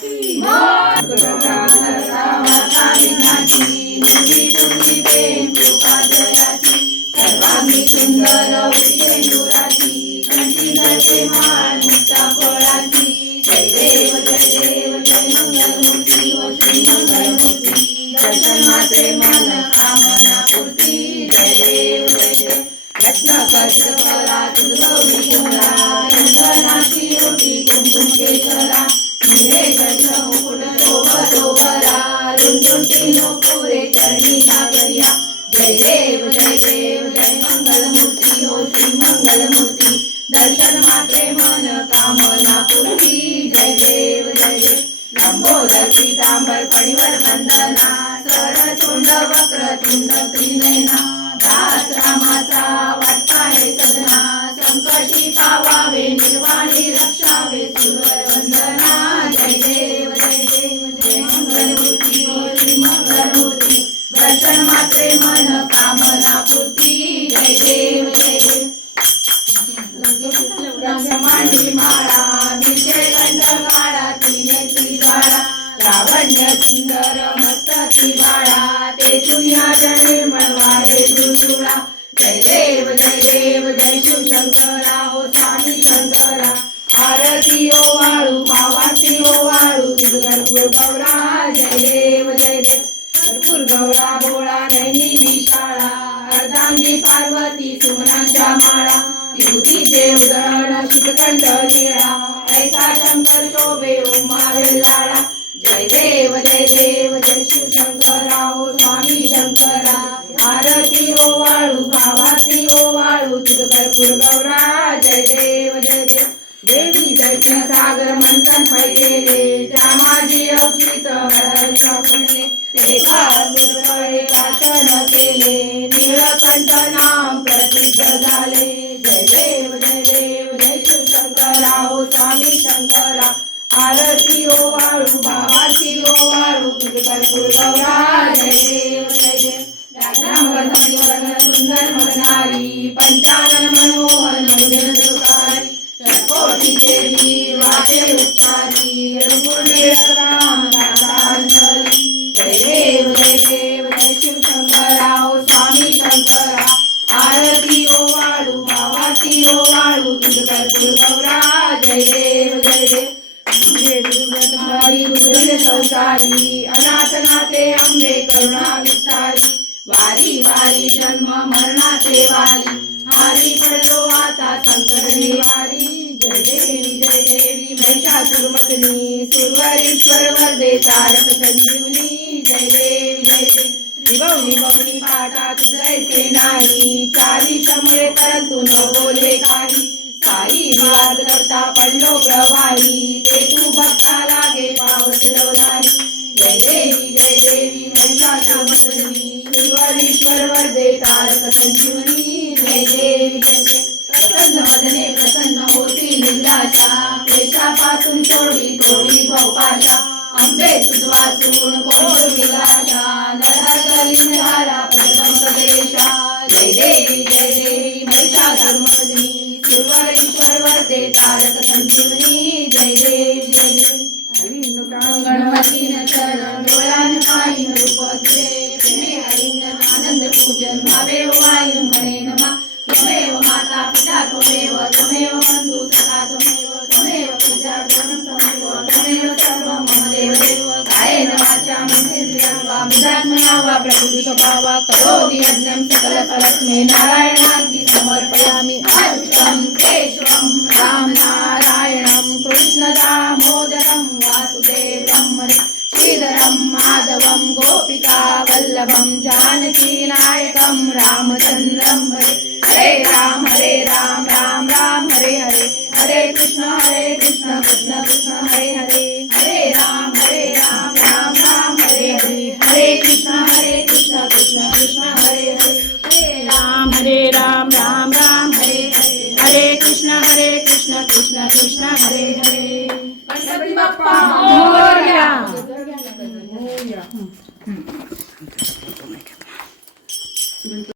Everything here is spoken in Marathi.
मूर्ती सर्वांगी सुंदर शेंदुराची कंठी धरते माळ मुक्ता फळाची जय देव जय चरणी नागरिया जय देव जय देव जय मंगलमूर्ती हो श्री मंगलमूर्ती। दर्शन मात्रे मन कामना पूर्वी। जय देव जय देव। लंबोदर पीतांबर फणीवर वंदना। सर चोंड वक्र तुंड त्रिनयना दास रामाचा दर्शन मात्रे मन कामना पूर्ती जय देव जय देव ब्रह्मांडी माळा विजय गंध काळा तिने ती त्रिगाळा लावण्य सुंदर मस्तकी बाळा ते चुन्याच्या जय मनवारे दुसुळा. जय देव जय देव जय शिव शंकरा हो स्वामी शंकरा. आरती ओ वाळू भावाची ओ वाळू गौरा जय देव. जय विभूतीचे उदळण शितकंठ निळा ऐसा शंकर शोभे उमा लाळा जय देव जय देव जय शिव शंकरा ओ स्वामी शंकरा. आरती ओ वाळू भावाती ओ हो वाळू. तुझ भरपूर गौरा. जय देव जय देव. देवी दर्शन सागर मंथन पैलेले त्या माझी अवचित स्वप्ने. एका सुरकडे काचन केले. निळकंठ नाम प्रसिद्ध झाले. आरती ओ वाळू भावाची ओ वाळू तुझ भरपूर गौरा जय देव जय देव राजांवर संवरण सुंदर म्हणणारी पंचानन मनोहर मंदिर सुखारी षटकोटीचे वीर हरी दुर्गंध संसारी अनाथ नाथे अंबे करुणा विस्तारी वारी वारी जन्म मरणाचे वारी हारी पडलो आता संकट निवारी जय देवी जय देवी महिषासुरमतनी सुरवरीश्वर वरदे तारक संजीवनी जय देवी जय देवी. त्रिभुवनी भवनी पाटा तुझैसे नाही चारी शमळे परंतु न बोले काही. साई विवाद करता पडलो प्रवाही ते तू भक्ता लागे पावसलो नाही जय देवी जय देवी महिषासुरमर्दिनी श्रीवरीश्वर वरदे तारक संजीवनी. जय देवी जय देवी. प्रसन्न वदने प्रसन्न होती निंदाशा. क्लेशापासून सोडी थोडी भोपाशा. अंबे तुझ कोण विलाशा. नरहर निहारा प्रथम प्रदेशा. जय देवी जय देवी महिषासुरमर्दिनी ईश्वर सुरवरेश्वर वरदे तारक संजीवनी जय देव जय देवी गणपतीन चरण डोळ्यान पायीन रूप तुझे प्रेमे हरिंगण आनंद पूजन भावे वायू म्हणे नमा। त्वमेव माता पिता त्वमेव त्वमेव बंधू सखा त्वमेव त्वमेव पूजा त्वमेव त्वमेव सर्व मम देव। देव कायेन वाचा मनसेन्द्रियं वा बुद्धात्मना वा प्रकृति स्वभावा करोमि यज्ञं सकल परस्मै नारायणाग्नि समर्पयामि। अच्युतं केशवं राम नारायणं कृष्ण दामोदरं वासुदेवं हरे श्रीधरं माधवं गोपिका वल्लभं जानकीनायकं रामचन्द्रं हरे। हरे राम हरे राम राम राम हरे हरे। हरे कृष्ण हरे कृष्ण कृष्ण कृष्ण हरे हरे। हरे राम हरे राम राम राम हरे हरे। हरे कृष्ण हरे कृष्ण कृष्ण कृष्ण हरे हरे। हरे राम हरे राम राम राम कृष्ण कृष्ण हरे हरे. गणपती बाप्पा. मोरया.